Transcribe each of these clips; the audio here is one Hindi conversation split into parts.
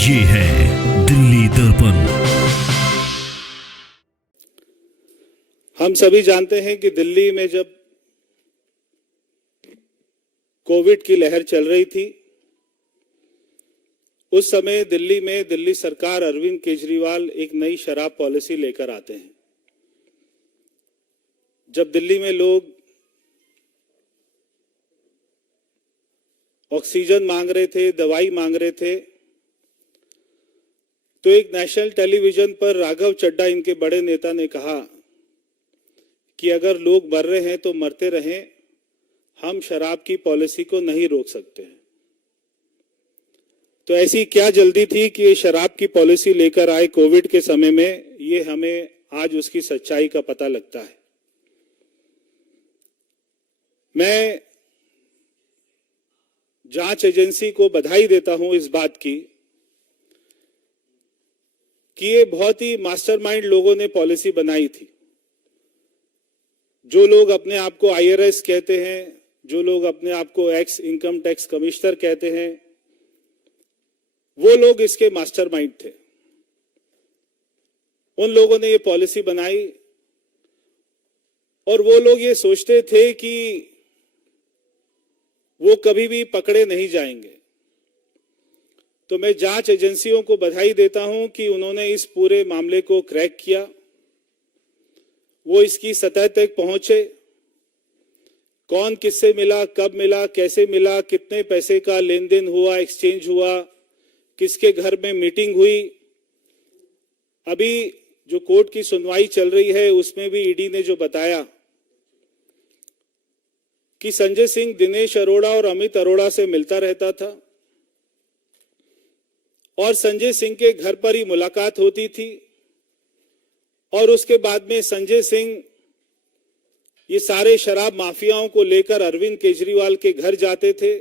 ये है दिल्ली दर्पण। हम सभी जानते हैं कि दिल्ली में जब कोविड की लहर चल रही थी, उस समय दिल्ली में दिल्ली सरकार अरविंद केजरीवाल एक नई शराब पॉलिसी लेकर आते हैं। जब दिल्ली में लोग ऑक्सीजन मांग रहे थे, दवाई मांग रहे थे, तो एक नेशनल टेलीविजन पर राघव चड्ढा, इनके बड़े नेता, ने कहा कि अगर लोग मर रहे हैं तो मरते रहें, हम शराब की पॉलिसी को नहीं रोक सकते। तो ऐसी क्या जल्दी थी कि ये शराब की पॉलिसी लेकर आए कोविड के समय में? ये हमें आज उसकी सच्चाई का पता लगता है। मैं जांच एजेंसी को बधाई देता हूं इस बात की कि ये बहुत ही मास्टरमाइंड लोगों ने पॉलिसी बनाई थी। जो लोग अपने आप को IRS कहते हैं, जो लोग अपने आप को एक्स इनकम टैक्स कमिश्नर कहते हैं, वो लोग इसके मास्टरमाइंड थे। उन लोगों ने ये पॉलिसी बनाई और वो लोग ये सोचते थे कि वो कभी भी पकड़े नहीं जाएंगे। तो मैं जांच एजेंसियों को बधाई देता हूं कि उन्होंने इस पूरे मामले को क्रैक किया। वो इसकी सतह तक पहुंचे, कौन किससे मिला, कब मिला, कैसे मिला, कितने पैसे का लेन देन हुआ, एक्सचेंज हुआ, किसके घर में मीटिंग हुई। अभी जो कोर्ट की सुनवाई चल रही है उसमें भी ईडी ने जो बताया कि संजय सिंह दिनेश अरोड़ा और अमित अरोड़ा से मिलता रहता था और संजय सिंह के घर पर ही मुलाकात होती थी और उसके बाद में संजय सिंह ये सारे शराब माफियाओं को लेकर अरविंद केजरीवाल के घर जाते थे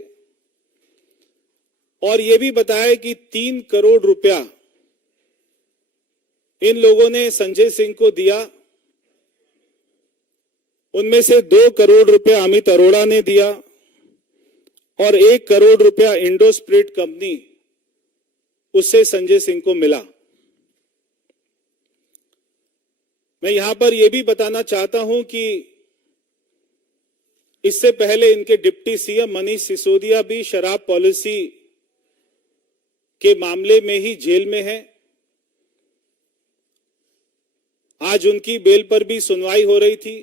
और ये भी बताया कि 3 करोड़ रुपया इन लोगों ने संजय सिंह को दिया। उनमें से 2 करोड़ रुपया अमित अरोड़ा ने दिया और 1 करोड़ रुपया इंडो स्पिरिट कंपनी, उससे संजय सिंह को मिला। मैं यहां पर यह भी बताना चाहता हूं कि इससे पहले इनके डिप्टी सीएम मनीष सिसोदिया भी शराब पॉलिसी के मामले में ही जेल में है। आज उनकी बेल पर भी सुनवाई हो रही थी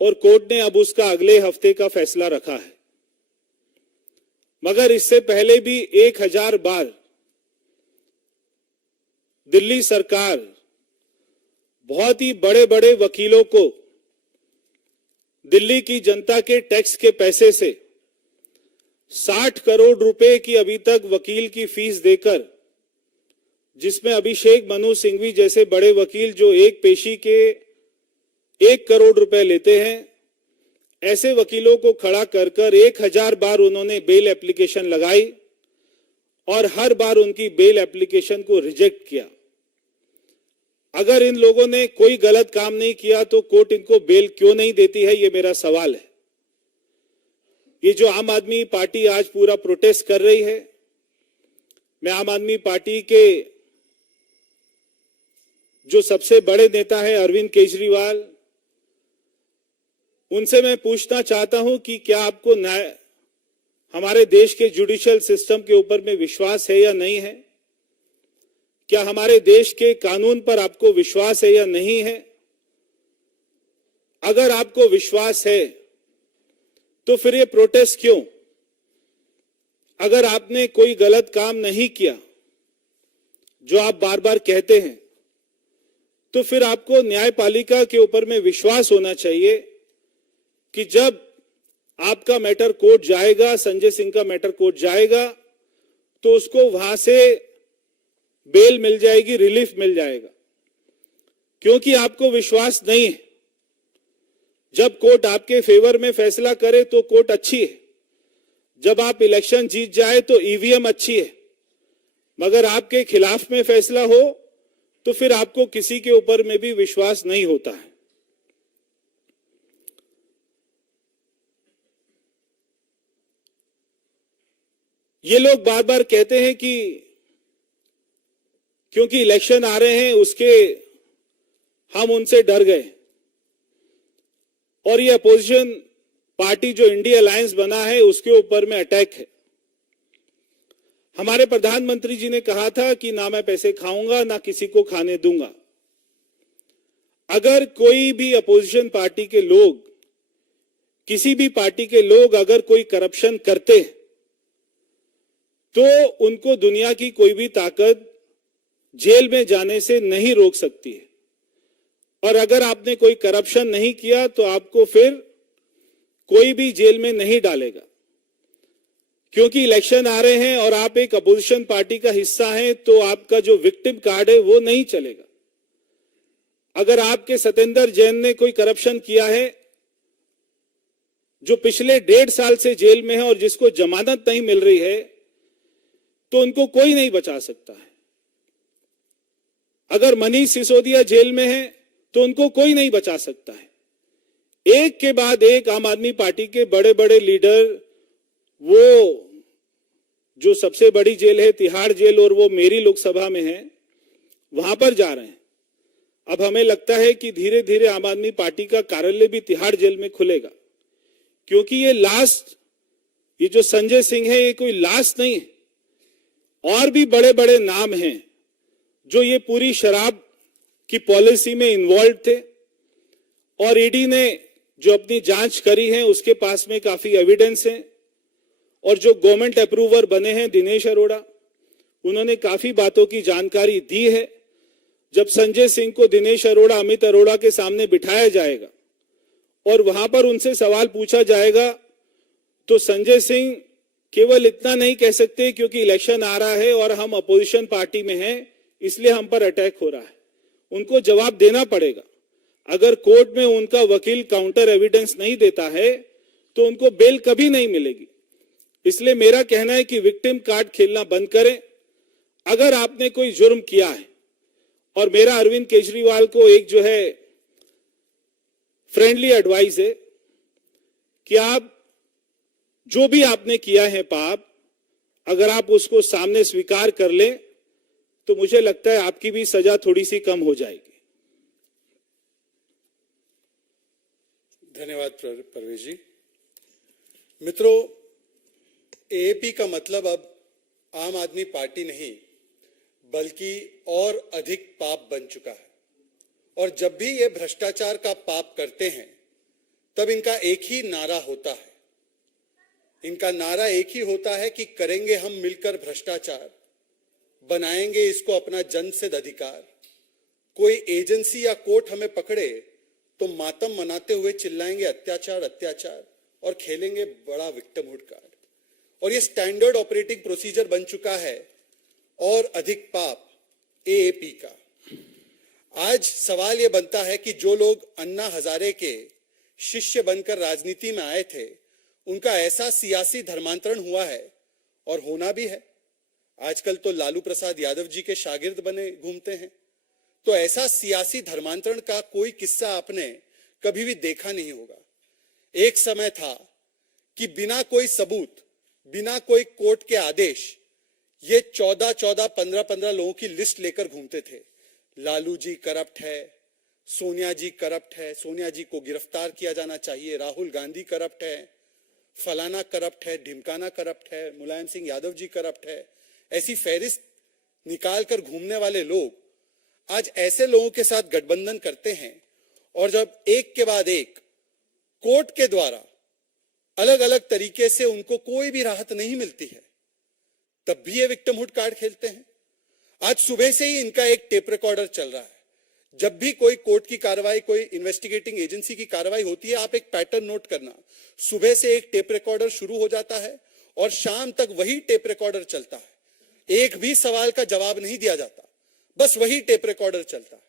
और कोर्ट ने अब उसका अगले हफ्ते का फैसला रखा है। मगर इससे पहले भी 1000 बार दिल्ली सरकार बहुत ही बड़े बड़े वकीलों को दिल्ली की जनता के टैक्स के पैसे से 60 करोड़ रुपए की अभी तक वकील की फीस देकर, जिसमें अभिषेक मनु सिंघवी जैसे बड़े वकील जो एक पेशी के 1 करोड़ रुपए लेते हैं, ऐसे वकीलों को खड़ा कर 1000 बार उन्होंने बेल एप्लीकेशन लगाई और हर बार उनकी बेल एप्लीकेशन को रिजेक्ट किया। अगर इन लोगों ने कोई गलत काम नहीं किया तो कोर्ट इनको बेल क्यों नहीं देती है, ये मेरा सवाल है। ये जो आम आदमी पार्टी आज पूरा प्रोटेस्ट कर रही है, मैं आम आदमी पार्टी के जो सबसे बड़े नेता है अरविंद केजरीवाल, उनसे मैं पूछना चाहता हूं कि क्या आपको हमारे देश के जुडिशियल सिस्टम के ऊपर में विश्वास है या नहीं है? क्या हमारे देश के कानून पर आपको विश्वास है या नहीं है? अगर आपको विश्वास है तो फिर ये प्रोटेस्ट क्यों? अगर आपने कोई गलत काम नहीं किया जो आप बार बार कहते हैं, तो फिर आपको न्यायपालिका के ऊपर में विश्वास होना चाहिए कि जब आपका मैटर कोर्ट जाएगा, संजय सिंह का मैटर कोर्ट जाएगा, तो उसको वहां से बेल मिल जाएगी, रिलीफ मिल जाएगा। क्योंकि आपको विश्वास नहीं है। जब कोर्ट आपके फेवर में फैसला करे तो कोर्ट अच्छी है, जब आप इलेक्शन जीत जाए तो ईवीएम अच्छी है, मगर आपके खिलाफ में फैसला हो तो फिर आपको किसी के ऊपर में भी विश्वास नहीं होता है। ये लोग बार बार कहते हैं कि क्योंकि इलेक्शन आ रहे हैं उसके हम उनसे डर गए, और ये अपोजिशन पार्टी जो इंडिया अलायंस बना है उसके ऊपर में अटैक है। हमारे प्रधानमंत्री जी ने कहा था कि ना मैं पैसे खाऊंगा ना किसी को खाने दूंगा। अगर कोई भी अपोजिशन पार्टी के लोग, किसी भी पार्टी के लोग अगर कोई करप्शन करते हैं तो उनको दुनिया की कोई भी ताकत जेल में जाने से नहीं रोक सकती है। और अगर आपने कोई करप्शन नहीं किया तो आपको फिर कोई भी जेल में नहीं डालेगा। क्योंकि इलेक्शन आ रहे हैं और आप एक अपोजिशन पार्टी का हिस्सा हैं तो आपका जो विक्टिम कार्ड है वो नहीं चलेगा। अगर आपके सत्येंद्र जैन ने कोई करप्शन किया है, जो पिछले 1.5 साल से जेल में है और जिसको जमानत नहीं मिल रही है, तो उनको कोई नहीं बचा सकता है। अगर मनीष सिसोदिया जेल में है तो उनको कोई नहीं बचा सकता है। एक के बाद एक आम आदमी पार्टी के बड़े बड़े लीडर, वो जो सबसे बड़ी जेल है तिहाड़ जेल और वो मेरी लोकसभा में है, वहां पर जा रहे हैं। अब हमें लगता है कि धीरे धीरे आम आदमी पार्टी का कार्यालय भी तिहाड़ जेल में खुलेगा, क्योंकि ये जो संजय सिंह है ये कोई लास्ट नहीं है। और भी बड़े बड़े नाम हैं जो ये पूरी शराब की पॉलिसी में इन्वॉल्व थे, और ईडी ने जो अपनी जांच करी है उसके पास में काफी एविडेंस है। और जो गवर्नमेंट अप्रूवर बने हैं दिनेश अरोड़ा, उन्होंने काफी बातों की जानकारी दी है। जब संजय सिंह को दिनेश अरोड़ा, अमित अरोड़ा के सामने बिठाया जाएगा और वहां पर उनसे सवाल पूछा जाएगा तो संजय सिंह केवल इतना नहीं कह सकते क्योंकि इलेक्शन आ रहा है और हम अपोजिशन पार्टी में हैं इसलिए हम पर अटैक हो रहा है। उनको जवाब देना पड़ेगा। अगर कोर्ट में उनका वकील काउंटर एविडेंस नहीं देता है तो उनको बेल कभी नहीं मिलेगी। इसलिए मेरा कहना है कि विक्टिम कार्ड खेलना बंद करें। अगर आपने कोई जुर्म किया है, और मेरा अरविंद केजरीवाल को एक जो है फ्रेंडली एडवाइस है कि आप जो भी आपने किया है पाप, अगर आप उसको सामने स्वीकार कर लें तो मुझे लगता है आपकी भी सजा थोड़ी सी कम हो जाएगी। धन्यवाद परवेज जी। मित्रों, एएपी का मतलब अब आम आदमी पार्टी नहीं बल्कि और अधिक पाप बन चुका है। और जब भी ये भ्रष्टाचार का पाप करते हैं तब इनका एक ही नारा होता है। इनका नारा एक ही होता है कि करेंगे हम मिलकर भ्रष्टाचार, बनाएंगे इसको अपना जनसिद्ध अधिकार। कोई एजेंसी या कोर्ट हमें पकड़े तो मातम मनाते हुए चिल्लाएंगे अत्याचार अत्याचार और खेलेंगे बड़ा विक्टिमहुड कार्ड। और ये स्टैंडर्ड ऑपरेटिंग प्रोसीजर बन चुका है और अधिक पाप एएपी का। आज सवाल यह बनता है कि जो लोग अन्ना हजारे के शिष्य बनकर राजनीति में आए थे उनका ऐसा सियासी धर्मांतरण हुआ है, और होना भी है। आजकल तो लालू प्रसाद यादव जी के शागिर्द बने घूमते हैं। तो ऐसा सियासी धर्मांतरण का कोई किस्सा आपने कभी भी देखा नहीं होगा। एक समय था कि बिना कोई सबूत, बिना कोई कोर्ट के आदेश, ये 14-14, 15-15 लोगों की लिस्ट लेकर घूमते थे। लालू जी करप्ट है, सोनिया जी करप्ट है, सोनिया जी को गिरफ्तार किया जाना चाहिए, राहुल गांधी करप्ट है, फलाना करप्ट है, ढिमकाना करप्ट है, मुलायम सिंह यादव जी करप्ट है। ऐसी फहरिस्त निकाल कर घूमने वाले लोग आज ऐसे लोगों के साथ गठबंधन करते हैं, और जब एक के बाद एक कोर्ट के द्वारा अलग अलग तरीके से उनको कोई भी राहत नहीं मिलती है तब भी ये विक्टिमहुड कार्ड खेलते हैं। आज सुबह से ही इनका एक टेप रिकॉर्डर चल रहा है। जब भी कोई कोर्ट की कार्रवाई, कोई इन्वेस्टिगेटिंग एजेंसी की कार्रवाई होती है, आप एक पैटर्न नोट करना, सुबह से एक टेप रिकॉर्डर शुरू हो जाता है और शाम तक वही टेप रिकॉर्डर चलता है। एक भी सवाल का जवाब नहीं दिया जाता, बस वही टेप रिकॉर्डर चलता है।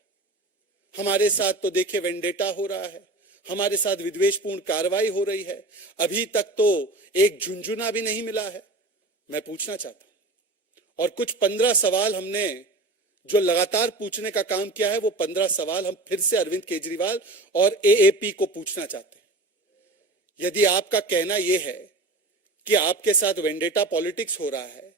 हमारे साथ तो देखिए वेंडेटा हो रहा है, हमारे साथ विद्वेषपूर्ण कार्रवाई हो रही है। अभी तक तो एक झुंझुना भी नहीं मिला है। मैं पूछना चाहता हूं, और कुछ 15 सवाल हमने जो लगातार पूछने का काम किया है, वो 15 सवाल हम फिर से अरविंद केजरीवाल और एएपी को पूछना चाहते हैं। यदि आपका कहना यह है कि आपके साथ वेंडेटा पॉलिटिक्स हो रहा है,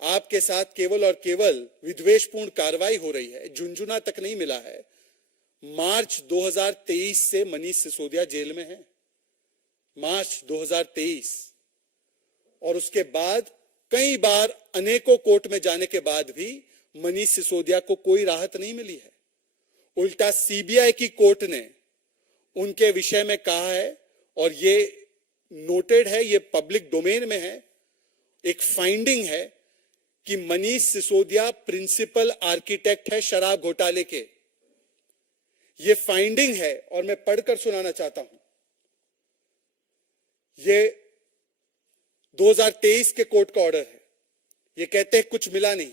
आपके साथ केवल और केवल विद्वेषपूर्ण कार्रवाई हो रही है, झुंझुना तक नहीं मिला है। मार्च 2023 से मनीष सिसोदिया जेल में है, मार्च 2023, और उसके बाद कई बार अनेकों कोर्ट में जाने के बाद भी मनीष सिसोदिया को कोई राहत नहीं मिली है। उल्टा सीबीआई की कोर्ट ने उनके विषय में कहा है, और ये नोटेड है, ये पब्लिक डोमेन में है, एक फाइंडिंग है कि मनीष सिसोदिया प्रिंसिपल आर्किटेक्ट है शराब घोटाले के। ये फाइंडिंग है और मैं पढ़कर सुनाना चाहता हूं। ये 2023 के कोर्ट का ऑर्डर है। ये कहते हैं कुछ मिला नहीं।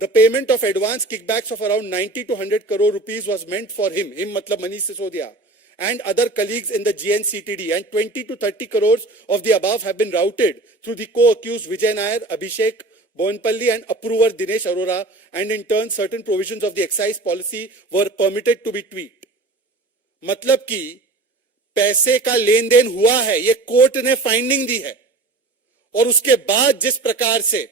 The payment of advance kickbacks of around 90 to 100 crore rupees was meant for him मतलब Manish Sisodia, and other colleagues in the GNCTD, and 20 to 30 crores of the above have been routed through the co-accused Vijay Nair, Abhishek Bonpalli and approver Dinesh Arora, and in turn certain provisions of the excise policy were permitted to be tweaked. मतलब कि पैसे का लेन देन हुआ है, ये कोर्ट ने फाइंडिंग दी है, और उसके बाद जिस प्रकार से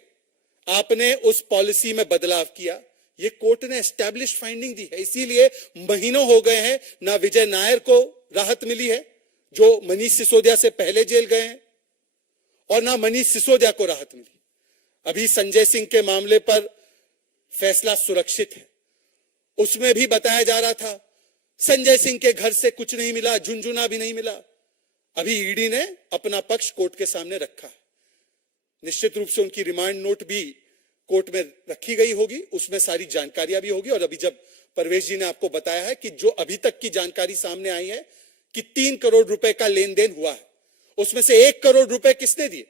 आपने उस पॉलिसी में बदलाव किया, ये कोर्ट ने एस्टैब्लिश फाइंडिंग दी है। इसीलिए महीनों हो गए हैं, ना विजय नायर को राहत मिली है जो मनीष सिसोदिया से पहले जेल गए हैं, और ना मनीष सिसोदिया को राहत मिली। अभी संजय सिंह के मामले पर फैसला सुरक्षित है, उसमें भी बताया जा रहा था संजय सिंह के घर से कुछ नहीं मिला, झुंझुना भी नहीं मिला। अभी ईडी ने अपना पक्ष कोर्ट के सामने रखा है। निश्चित रूप से उनकी रिमांड नोट भी कोर्ट में रखी गई होगी, उसमें सारी जानकारियां भी होगी। और अभी जब परवेश जी ने आपको बताया है कि जो अभी तक की जानकारी सामने आई है कि 3 करोड़ रुपए का लेन देन हुआ है, उसमें से 1 करोड़ रुपए किसने दिए?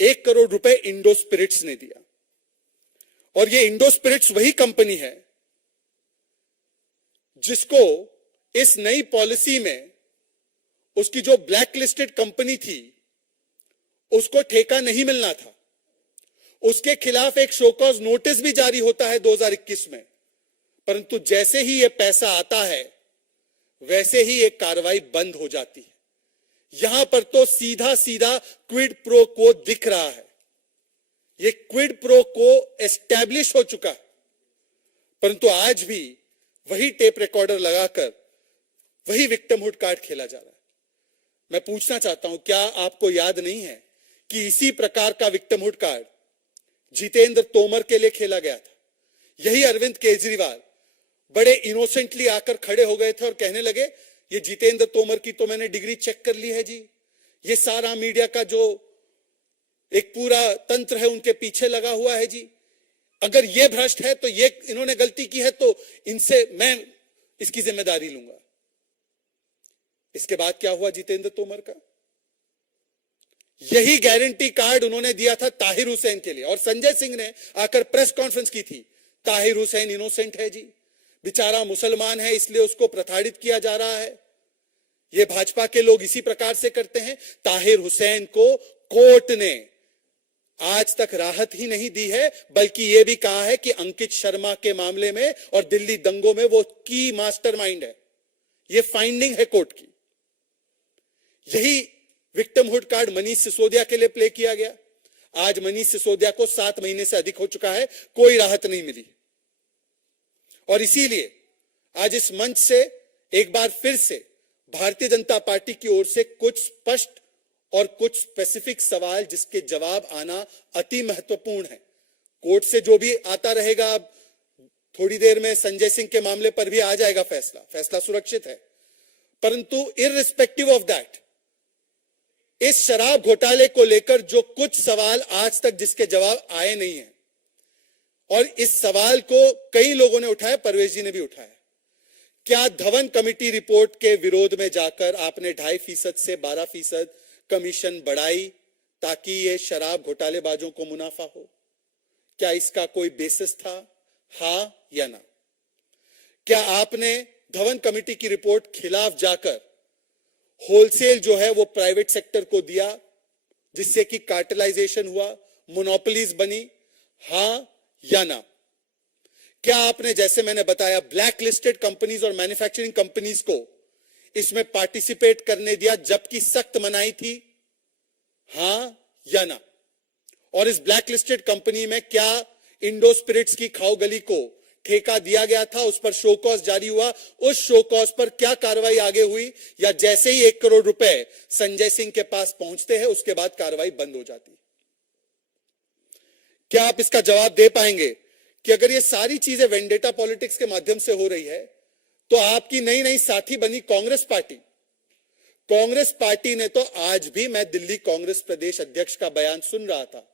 1 करोड़ रुपए इंडो स्पिरिट्स ने दिया। और ये इंडो स्पिरिट्स वही कंपनी है जिसको इस नई पॉलिसी में उसकी जो ब्लैक लिस्टेड कंपनी थी उसको ठेका नहीं मिलना था। उसके खिलाफ एक शोकॉज नोटिस भी जारी होता है 2021 में, परंतु जैसे ही यह पैसा आता है वैसे ही एक कार्रवाई बंद हो जाती है। यहां पर तो सीधा सीधा क्विड प्रो को दिख रहा है। यह क्विड प्रो को एस्टैब्लिश हो चुका है, परंतु आज भी वही टेप रिकॉर्डर लगाकर वही विक्टिमहुड कार्ड खेला जा रहा है। मैं पूछना चाहता हूं, क्या आपको याद नहीं है कि इसी प्रकार का विक्टिमहुड कार्ड जितेंद्र तोमर के लिए खेला गया था? यही अरविंद केजरीवाल बड़े इनोसेंटली आकर खड़े हो गए थे और कहने लगे ये जितेंद्र तोमर की तो मैंने डिग्री चेक कर ली है जी, ये सारा मीडिया का जो एक पूरा तंत्र है उनके पीछे लगा हुआ है जी, अगर ये भ्रष्ट है तो ये इन्होंने गलती की है तो इनसे मैं इसकी जिम्मेदारी लूंगा। इसके बाद क्या हुआ जितेंद्र तोमर का? यही गारंटी कार्ड उन्होंने दिया था ताहिर हुसैन के लिए, और संजय सिंह ने आकर प्रेस कॉन्फ्रेंस की थी, ताहिर हुसैन इनोसेंट है जी, बेचारा मुसलमान है इसलिए उसको प्रताड़ित किया जा रहा है। ये भाजपा के लोग इसी प्रकार से करते हैं। ताहिर हुसैन को कोर्ट ने आज तक राहत ही नहीं दी है, बल्कि यह भी कहा है कि अंकित शर्मा के मामले में और दिल्ली दंगों में वो की मास्टरमाइंड है। यह फाइंडिंग है कोर्ट की। यही विक्टिमहुड कार्ड मनीष सिसोदिया के लिए प्ले किया गया। आज मनीष सिसोदिया को 7 महीने से अधिक हो चुका है, कोई राहत नहीं मिली। और इसीलिए आज इस मंच से एक बार फिर से भारतीय जनता पार्टी की ओर से कुछ स्पष्ट और कुछ स्पेसिफिक सवाल जिसके जवाब आना अति महत्वपूर्ण है। कोर्ट से जो भी आता रहेगा, अब थोड़ी देर में संजय सिंह के मामले पर भी आ जाएगा फैसला सुरक्षित है, परंतु इररिस्पेक्टिव ऑफ दैट, इस शराब घोटाले को लेकर जो कुछ सवाल आज तक जिसके जवाब आए नहीं है, और इस सवाल को कई लोगों ने उठाया, परवेश जी ने भी उठाया, क्या धवन कमेटी रिपोर्ट के विरोध में जाकर आपने 2.5% से 12% कमीशन बढ़ाई ताकि ये शराब घोटालेबाजों को मुनाफा हो? क्या इसका कोई बेसिस था? हां या ना? क्या आपने धवन कमेटी की रिपोर्ट खिलाफ जाकर होलसेल जो है वो प्राइवेट सेक्टर को दिया, जिससे कि कार्टेलाइजेशन हुआ, मोनोपोलीज बनी? हां या ना? क्या आपने, जैसे मैंने बताया, ब्लैक लिस्टेड कंपनीज और मैन्युफैक्चरिंग कंपनीज को इसमें पार्टिसिपेट करने दिया जबकि सख्त मनाही थी? हां या ना? और इस ब्लैकलिस्टेड कंपनी में क्या इंडो स्पिरिट्स की खाओ गली को ठेका दिया गया था, उस पर शो कॉज जारी हुआ, उस शो कॉज पर क्या कार्रवाई आगे हुई, या जैसे ही 1 करोड़ रुपए संजय सिंह के पास पहुंचते हैं उसके बाद कार्रवाई बंद हो जाती है? क्या आप इसका जवाब दे पाएंगे कि अगर ये सारी चीजें वेंडेटा पॉलिटिक्स के माध्यम से हो रही है तो आपकी नई नई साथी बनी कांग्रेस पार्टी, कांग्रेस पार्टी ने तो आज भी, मैं दिल्ली कांग्रेस प्रदेश अध्यक्ष का बयान सुन रहा था,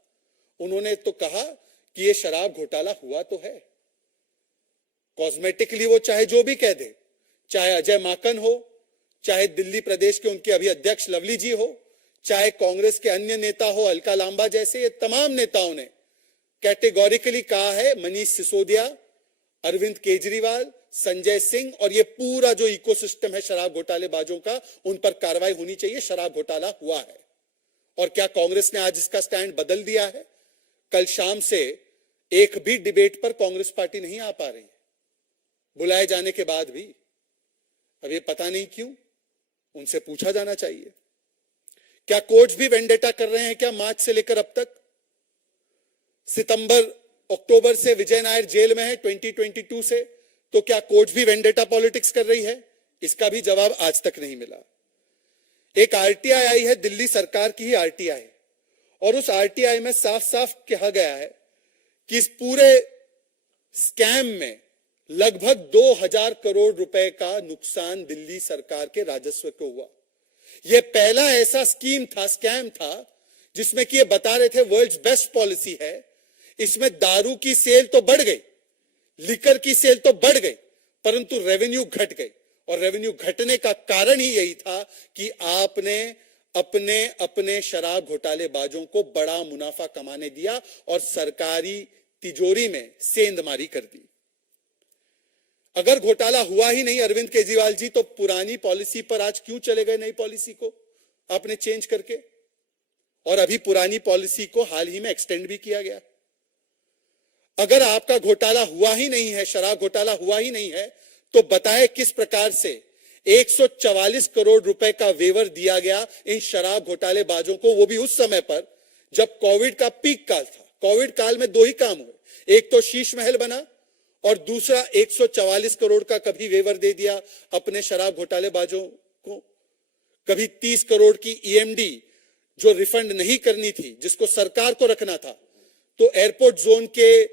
उन्होंने तो कहा कि ये शराब घोटाला हुआ तो है। कॉस्मेटिकली वो चाहे जो भी कह दे, चाहे अजय माकन हो, चाहे दिल्ली प्रदेश के उनके अभी अध्यक्ष लवली जी हो, चाहे कांग्रेस के अन्य नेता हो अलका लांबा जैसे, ये तमाम नेताओं ने कैटेगोरिकली कहा है मनीष सिसोदिया, अरविंद केजरीवाल, संजय सिंह और ये पूरा जो इकोसिस्टम है शराब घोटालेबाजों का, उन पर कार्रवाई होनी चाहिए, शराब घोटाला हुआ है। और क्या कांग्रेस ने आज इसका स्टैंड बदल दिया है? कल शाम से एक भी डिबेट पर कांग्रेस पार्टी नहीं आ पा रही, बुलाए जाने के बाद भी। अब ये पता नहीं क्यों, उनसे पूछा जाना चाहिए। क्या कोर्ट्स भी वेंडेटा कर रहे हैं क्या? मार्च से लेकर अब तक, सितंबर अक्टूबर से विजय नायर जेल में है 2022 से, तो क्या कोर्ट्स भी वेंडेटा पॉलिटिक्स कर रही है? इसका भी जवाब आज तक नहीं मिला। एक आरटीआई आई है, दिल्ली सरकार की ही आरटीआई, और उस आरटीआई में साफ साफ कहा गया है कि इस पूरे स्कैम में लगभग 2000 करोड़ रुपए का नुकसान दिल्ली सरकार के राजस्व को हुआ। यह पहला ऐसा स्कैम था जिसमें कि ये बता रहे थे वर्ल्ड्स बेस्ट पॉलिसी है, इसमें दारू की सेल तो बढ़ गई, लिकर की सेल तो बढ़ गई, परंतु रेवेन्यू घट गई। और रेवेन्यू घटने का कारण ही यही था कि आपने अपने अपने शराब घोटालेबाजों को बड़ा मुनाफा कमाने दिया और सरकारी तिजोरी में सेंधमारी कर दी। अगर घोटाला हुआ ही नहीं अरविंद केजरीवाल जी, तो पुरानी पॉलिसी पर आज क्यों चले गए नई पॉलिसी को आपने चेंज करके? और अभी पुरानी पॉलिसी को हाल ही में एक्सटेंड भी किया गया। अगर आपका घोटाला हुआ ही नहीं है, शराब घोटाला हुआ ही नहीं है, तो बताएं किस प्रकार से 144 करोड़ रुपए का वेवर दिया गया इन शराब घोटालेबाजों को, वो भी उस समय पर जब कोविड का पीक काल था। कोविड काल में दो ही काम हुए, एक तो शीश महल बना और दूसरा 144 करोड़ का कभी वेवर दे दिया अपने शराब घोटालेबाजों को, कभी 30 करोड़ की ईएमडी जो रिफंड नहीं करनी थी, जिसको सरकार को रखना था, तो एयरपोर्ट जोन के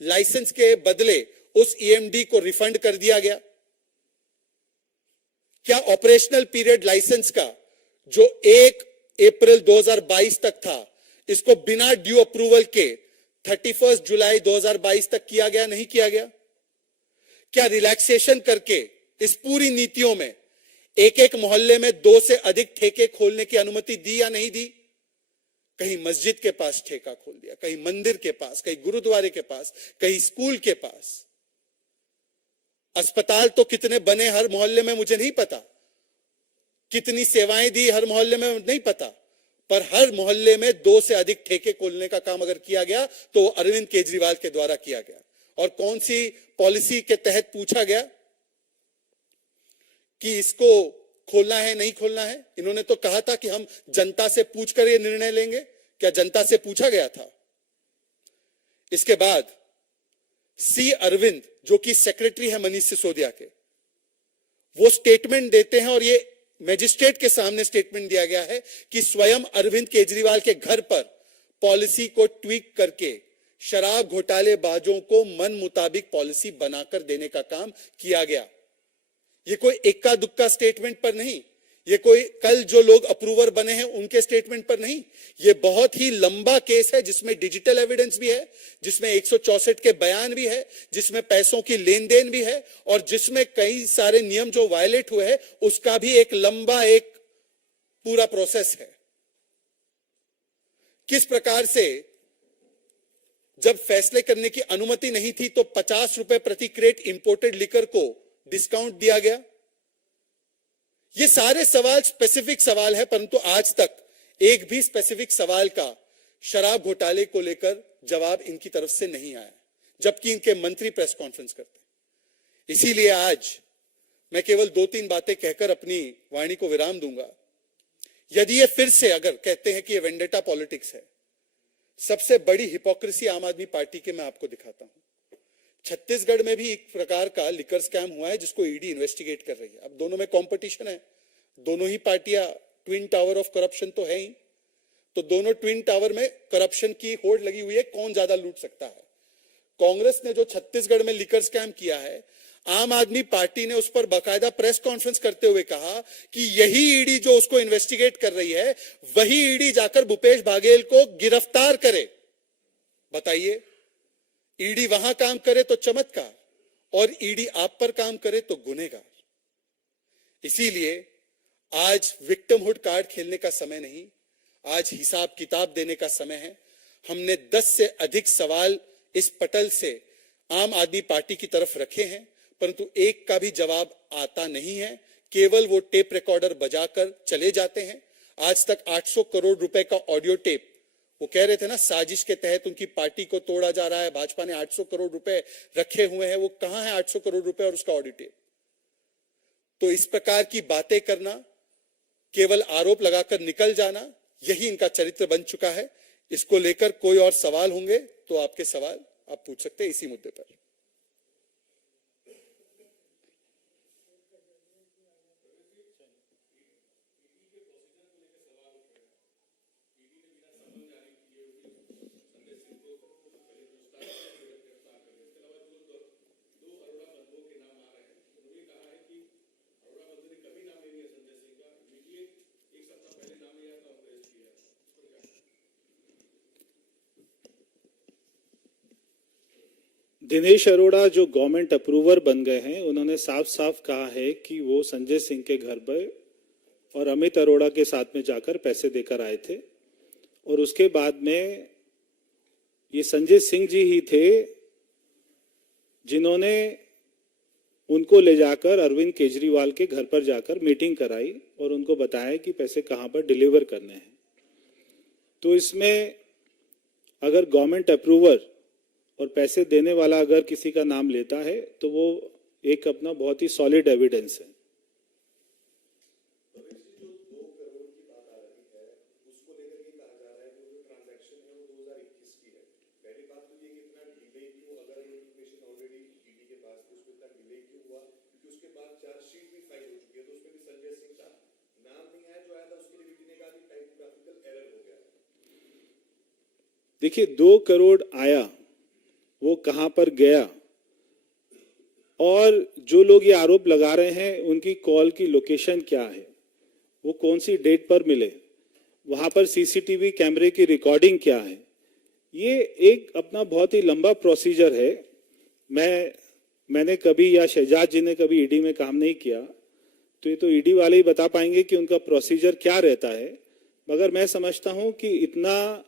लाइसेंस के बदले उस ईएमडी को रिफंड कर दिया गया। क्या ऑपरेशनल पीरियड लाइसेंस का जो 1 अप्रैल 2022 तक था, इसको बिना ड्यू अप्रूवल के 31 जुलाई 2022 तक किया गया? नहीं किया गया। क्या रिलैक्सेशन करके इस पूरी नीतियों में एक एक मोहल्ले में 2 से अधिक ठेके खोलने की अनुमति दी या नहीं दी? कहीं मस्जिद के पास ठेका खोल दिया, कहीं मंदिर के पास, कहीं गुरुद्वारे के पास, कहीं स्कूल के पास। अस्पताल तो कितने बने हर मोहल्ले में मुझे नहीं पता, कितनी सेवाएं दी हर मोहल्ले में नहीं पता, पर हर मोहल्ले में 2 से अधिक ठेके खोलने का काम अगर किया गया तो वो अरविंद केजरीवाल के द्वारा किया गया। और कौन सी पॉलिसी के तहत पूछा गया कि इसको खोलना है नहीं खोलना है? इन्होंने तो कहा था कि हम जनता से पूछकर ये निर्णय लेंगे। क्या जनता से पूछा गया था? इसके बाद सी अरविंद, जो कि सेक्रेटरी है मनीष सिसोदिया के, वो स्टेटमेंट देते हैं, और ये मैजिस्ट्रेट के सामने स्टेटमेंट दिया गया है कि स्वयं अरविंद केजरीवाल के घर पर पॉलिसी को ट्वीक करके शराब घोटालेबाजों को मन मुताबिक पॉलिसी बनाकर देने का काम किया गया। ये कोई इक्का दुक्का स्टेटमेंट पर नहीं, ये कोई कल जो लोग अप्रूवर बने हैं उनके स्टेटमेंट पर नहीं, ये बहुत ही लंबा केस है जिसमें डिजिटल एविडेंस भी है, जिसमें 164 के बयान भी है, जिसमें पैसों की लेन देन भी है, और जिसमें कई सारे नियम जो वायलेट हुए हैं उसका भी एक लंबा एक पूरा प्रोसेस है। किस प्रकार से जब फैसले करने की अनुमति नहीं थी तो 50 रुपए प्रति क्रेट इंपोर्टेड लिकर को डिस्काउंट दिया गया। ये सारे सवाल स्पेसिफिक सवाल है, परंतु आज तक एक भी स्पेसिफिक सवाल का शराब घोटाले को लेकर जवाब इनकी तरफ से नहीं आया, जबकि इनके मंत्री प्रेस कॉन्फ्रेंस करते हैं। इसीलिए आज मैं केवल 2-3 बातें कहकर अपनी वाणी को विराम दूंगा यदि ये फिर से अगर कहते हैं कि ये वेंडेटा पॉलिटिक्स है, सबसे बड़ी हिपोक्रेसी आम आदमी पार्टी के मैं आपको दिखाता हूं। छत्तीसगढ़ में भी एक प्रकार का लिकर स्कैम हुआ है जिसको ईडी इन्वेस्टिगेट कर रही है। अब दोनों में कंपटीशन है, दोनों ही पार्टियां ट्विन टावर ऑफ करप्शन तो है ही, तो दोनों ट्विन टावर में करप्शन की होड़ लगी हुई है, कौन ज्यादा लूट सकता है। कांग्रेस ने जो छत्तीसगढ़ में लिकर स्कैम किया है, आम आदमी पार्टी ने उस पर बाकायदा प्रेस कॉन्फ्रेंस करते हुए कहा कि यही ईडी जो उसको इन्वेस्टिगेट कर रही है, वही ईडी जाकर भूपेश बाघेल को गिरफ्तार करे। बताइए, ईडी वहां काम करे तो चमत्कार, और ईडी आप पर काम करे तो गुनहगार। इसीलिए आज विक्टिमहुड कार्ड खेलने का समय नहीं, आज हिसाब किताब देने का समय है। हमने 10 से अधिक सवाल इस पटल से आम आदमी पार्टी की तरफ रखे हैं, परंतु एक का भी जवाब आता नहीं है। केवल वो टेप रिकॉर्डर बजाकर चले जाते हैं। आज तक 800 करोड़ रुपए का ऑडियो टेप, वो कह रहे थे ना साजिश के तहत उनकी पार्टी को तोड़ा जा रहा है, भाजपा ने 800 करोड़ रुपए रखे हुए हैं, वो कहां है 800 करोड़ रुपए और उसका ऑडियो टेप। तो इस प्रकार की बातें करना, केवल आरोप लगाकर निकल जाना, यही इनका चरित्र बन चुका है। इसको लेकर कोई और सवाल होंगे तो आपके सवाल आप पूछ सकते हैं इसी मुद्दे पर। दिनेश अरोड़ा जो गवर्नमेंट अप्रूवर बन गए हैं, उन्होंने साफ साफ कहा है कि वो संजय सिंह के घर पर और अमित अरोड़ा के साथ में जाकर पैसे देकर आए थे, और उसके बाद में ये संजय सिंह जी ही थे जिन्होंने उनको ले जाकर अरविंद केजरीवाल के घर पर जाकर मीटिंग कराई और उनको बताया कि पैसे कहां पर डिलीवर करने हैं। तो इसमें अगर गवर्नमेंट अप्रूवर और पैसे देने वाला अगर किसी का नाम लेता है तो वो एक अपना बहुत ही सॉलिड एविडेंस है। देखिए, 2 करोड़ आया, वो कहां पर गया, और जो लोग ये आरोप लगा रहे हैं उनकी कॉल की लोकेशन क्या है, वो कौन सी डेट पर मिले, वहां पर सीसीटीवी कैमरे की रिकॉर्डिंग क्या है, ये एक अपना बहुत ही लंबा प्रोसीजर है। मैंने कभी या शहजाद जी ने कभी ईडी में काम नहीं किया, तो ये तो ईडी वाले ही बता पाएंगे कि उनका प्रोसीजर क्या रहता है। मगर मैं समझता हूं कि इतना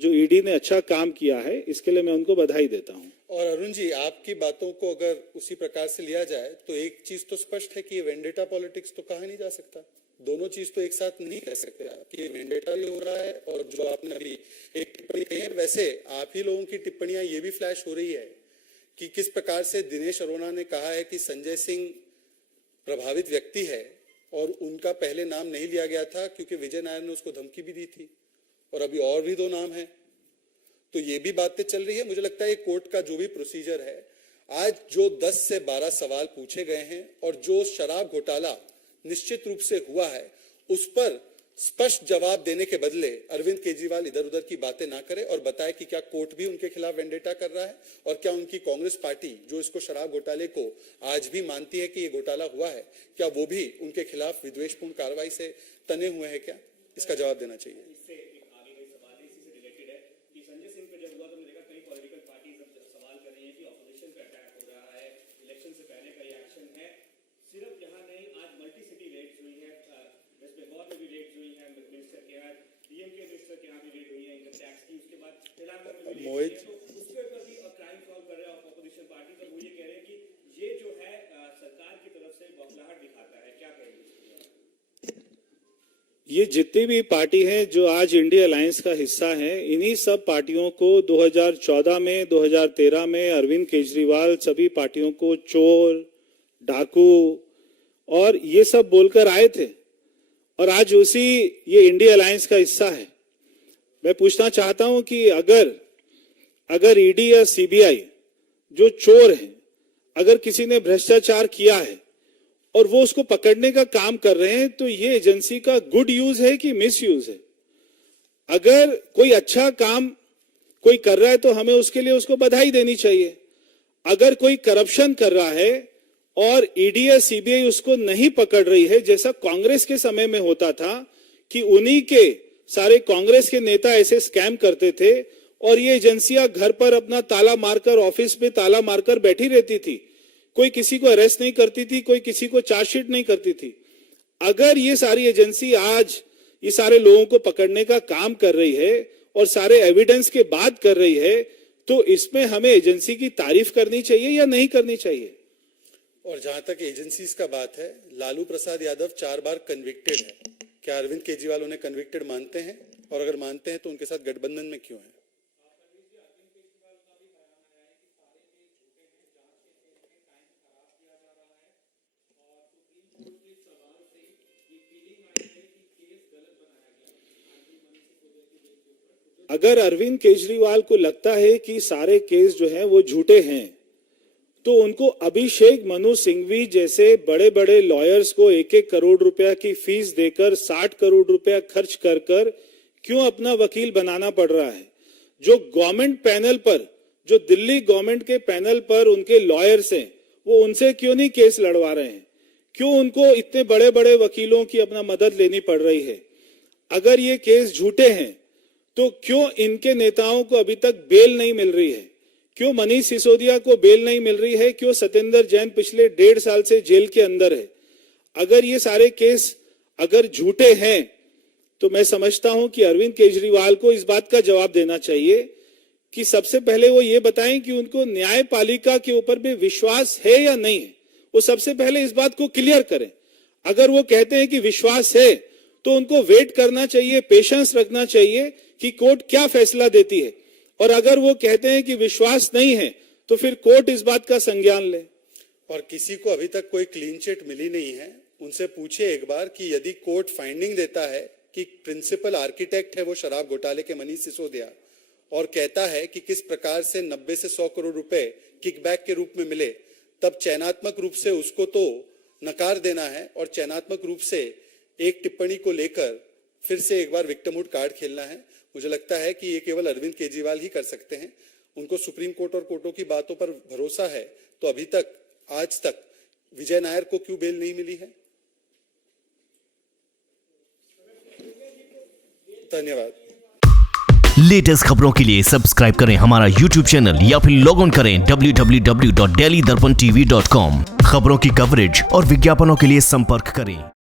जो ईडी ने अच्छा काम किया है, इसके लिए मैं उनको बधाई देता हूं। और अरुण जी, आपकी बातों को अगर उसी प्रकार से लिया जाए तो एक चीज तो स्पष्ट है कि ये वेंडेटा पॉलिटिक्स तो कहा नहीं जा सकता। दोनों चीज तो एक साथ नहीं कह सकते आप कि वेंडेटा भी हो रहा है, और जो आपने अभी एक टिप्पणी कही है, वैसे आप ही लोगों की टिप्पणियां ये भी फ्लैश हो रही है कि किस प्रकार से दिनेश अरोड़ा ने कहा है कि संजय सिंह प्रभावित व्यक्ति है, और उनका पहले नाम नहीं लिया गया था क्योंकि विजय नायर ने उसको धमकी भी दी थी, और अभी और भी 2 नाम हैं। तो ये भी बातें चल रही है। मुझे लगता है कोर्ट का जो भी प्रोसीजर है, आज जो 10 से 12 सवाल पूछे गए हैं और जो शराब घोटाला निश्चित रूप से हुआ है, उस पर स्पष्ट जवाब देने के बदले अरविंद केजरीवाल इधर उधर की बातें ना करे और बताए कि क्या कोर्ट भी उनके खिलाफ वेंडेटा कर रहा है, और क्या उनकी कांग्रेस पार्टी जो इसको शराब घोटाले को आज भी मानती है कि ये घोटाला हुआ है, क्या वो भी उनके खिलाफ विद्वेषपूर्ण कार्रवाई से तने हुए हैं क्या? इसका जवाब देना चाहिए। मोहित, उसके ऊपर भी क्राइम सॉल्व कर रहे हैं ऑपोजिशन पार्टी, तो वो ये कह रहे हैं कि ये जो है सरकार की तरफ से बौखलाहट दिखाता है, क्या कहेंगे? ये जितनी भी पार्टी हैं जो आज इंडिया अलायंस का हिस्सा हैं, इन्हीं सब पार्टियों को 2014 में, 2013 में अरविंद केजरीवाल सभी पार्टियों को चोर, डाकू और ये सब बोलकर आए थे, और आज उसी ये इंडिया अलायंस का हिस्सा है। मैं पूछना चाहता हूं कि अगर ईडी या सीबीआई जो चोर है, अगर किसी ने भ्रष्टाचार किया है और वो उसको पकड़ने का काम कर रहे हैं, तो ये एजेंसी का गुड यूज है कि मिस यूज है? अगर कोई अच्छा काम कोई कर रहा है तो हमें उसके लिए उसको बधाई देनी चाहिए। अगर कोई करप्शन कर रहा है और ईडी या सीबीआई उसको नहीं पकड़ रही है, जैसा कांग्रेस के समय में होता था कि उन्हीं के सारे कांग्रेस के नेता ऐसे स्कैम करते थे और ये एजेंसियां घर पर अपना ताला मारकर, ऑफिस में ताला मारकर बैठी रहती थी, कोई किसी को अरेस्ट नहीं करती थी, कोई किसी को चार्जशीट नहीं करती थी। अगर ये सारी एजेंसी आज ये सारे लोगों को पकड़ने का काम कर रही है और सारे एविडेंस के बाद कर रही है, तो इसमें हमें एजेंसी की तारीफ करनी चाहिए या नहीं करनी चाहिए? और जहां तक एजेंसीज का बात है, लालू प्रसाद यादव 4 बार कन्विक्टेड है। क्या अरविंद केजरीवाल उन्हें कन्विक्टेड मानते हैं? और अगर मानते हैं तो उनके साथ गठबंधन में क्यों है? अगर अरविंद केजरीवाल को लगता है कि सारे केस जो हैं वो झूठे हैं, तो उनको अभिषेक मनु सिंघवी जैसे बड़े बड़े लॉयर्स को 1-1 करोड़ रुपया की फीस देकर 60 करोड़ रुपया खर्च कर क्यों अपना वकील बनाना पड़ रहा है? जो गवर्नमेंट पैनल पर, जो दिल्ली गवर्नमेंट के पैनल पर उनके लॉयर्स हैं, वो उनसे क्यों नहीं केस लड़वा रहे हैं? क्यों उनको इतने बड़े बड़े वकीलों की अपना मदद लेनी पड़ रही है? अगर ये केस झूठे हैं तो क्यों इनके नेताओं को अभी तक बेल नहीं मिल रही है? क्यों मनीष सिसोदिया को बेल नहीं मिल रही है? क्यों सत्येंद्र जैन पिछले 1.5 साल से जेल के अंदर है? अगर ये सारे केस अगर झूठे हैं तो मैं समझता हूं कि अरविंद केजरीवाल को इस बात का जवाब देना चाहिए कि सबसे पहले वो ये बताएं कि उनको न्यायपालिका के ऊपर भी विश्वास है या नहीं है। वो सबसे पहले इस बात को क्लियर करें। अगर वो कहते हैं कि विश्वास है तो उनको वेट करना चाहिए, पेशेंस रखना चाहिए कि कोर्ट क्या फैसला देती है। और अगर वो कहते हैं कि विश्वास नहीं है तो फिर कोर्ट इस बात का संज्ञान ले। और किसी को अभी तक कोई क्लीन चिट मिली नहीं है, उनसे पूछिए एक बार कि यदि कोर्ट फाइंडिंग देता है कि प्रिंसिपल आर्किटेक्ट है वो शराब घोटाले के मनीष सिसोदिया, और कहता है कि किस प्रकार से 90 से 100 करोड़ रुपए किकबैक के रूप में मिले, तब चयनात्मक रूप से उसको तो नकार देना है और चयनात्मक रूप से एक टिप्पणी को लेकर फिर से एक बार विक्टिमहुड कार्ड खेलना है। मुझे लगता है कि ये केवल अरविंद केजरीवाल ही कर सकते हैं। उनको सुप्रीम कोर्ट और कोर्टों की बातों पर भरोसा है, तो अभी तक, आज तक विजय नायर को क्यों बेल नहीं मिली है? धन्यवाद। लेटेस्ट खबरों के लिए सब्सक्राइब करें हमारा YouTube चैनल या फिर लॉग इन करें www.delhidarpantv.com। खबरों की कवरेज और विज्ञापनों के लिए संपर्क करें।